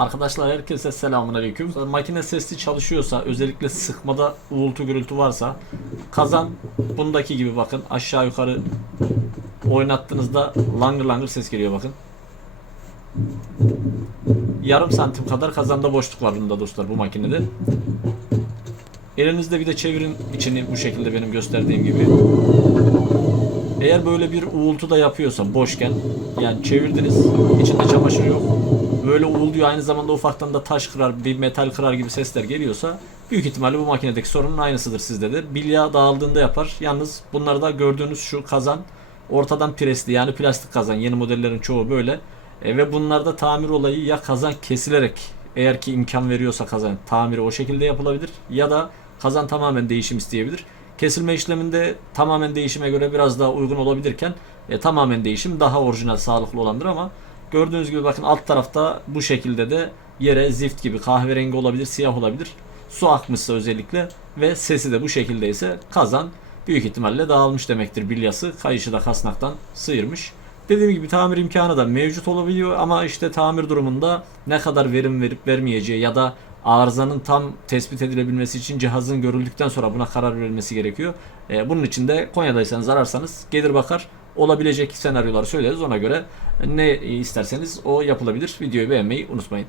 Arkadaşlar herkese selamünaleyküm. Makine sesli çalışıyorsa, özellikle sıkmada uğultu gürültü varsa, kazan bundaki gibi bakın aşağı yukarı oynattığınızda langır langır ses geliyor bakın. Yarım santim kadar kazanda boşluk var bunda dostlar, bu makinede. Elinizde bir de çevirin içini bu şekilde benim gösterdiğim gibi. Eğer böyle bir uğultu da yapıyorsa boşken, yani çevirdiniz, içinde çamaşır yok, böyle uğulduyor, aynı zamanda ufaktan da taş kırar, bir metal kırar gibi sesler geliyorsa büyük ihtimalle bu makinedeki sorunun aynısıdır sizde de. Bilya dağıldığında yapar. Yalnız bunlarda gördüğünüz şu kazan ortadan presli, yani plastik kazan. Yeni modellerin çoğu böyle. Ve bunlarda tamir olayı ya kazan kesilerek, eğer ki imkan veriyorsa kazan tamiri o şekilde yapılabilir, ya da kazan tamamen değişim isteyebilir. Kesilme işleminde tamamen değişime göre biraz daha uygun olabilirken tamamen değişim daha orijinal, sağlıklı olandır. Ama gördüğünüz gibi bakın, alt tarafta bu şekilde de yere zift gibi kahverengi olabilir, siyah olabilir. Su akmışsa özellikle ve sesi de bu şekildeyse kazan büyük ihtimalle dağılmış demektir bilyası. Kayışı da kasnaktan sıyırmış. Dediğim gibi tamir imkanı da mevcut olabiliyor ama işte tamir durumunda ne kadar verim verip vermeyeceği ya da arızanın tam tespit edilebilmesi için cihazın görüldükten sonra buna karar verilmesi gerekiyor. Bunun için de Konya'daysanız ararsanız gelir bakar, olabilecek senaryoları söyleriz, ona göre ne isterseniz o yapılabilir. Videoyu beğenmeyi unutmayın.